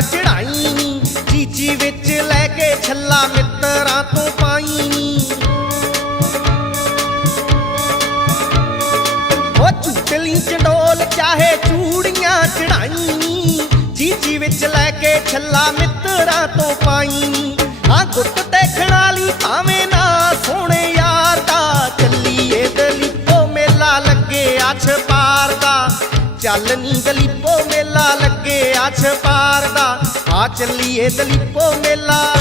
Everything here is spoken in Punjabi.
ਚੜਾਈ। ਚੀਚੀ ਵਿੱਚ ਲੈ ਕੇ ਛੱਲਾ ਮਿੱਤਰਾਂ ਤੋਂ ਪਾਈ। ਉਹ ਚੁਟਲੀ ਚੰਡੋਲ ਚਾਹੇ ਚੂੜੀਆਂ ਚੜਾਈ। ਚੀਚੀ ਵਿੱਚ ਲੈ ਕੇ ਛੱਲਾ ਮਿੱਤਰਾਂ ਤੋਂ ਪਾਈ। ਆ ਗੁੱਟ ਦੇਖਣ ਵਾਲੀ ਭਾਵੇਂ ਨਾ ਸੋਹਣੇ ਯਾਰ ਦਾ। ਚੱਲੀਏ ਦਲੀਪੋ ਮੇਲਾ ਲੱਗੇ ਅਛ ਪਾਰ ਦਾ। ਚੱਲ ਨੀ ਦਲੀਪੋ ਮੇਲਾ ਲੱਗੇ ਅਛ ਪਾਰ ਦਾ ਆ ਚੱਲੀਏ ਦਲੀਪੋ ਮੇਲਾ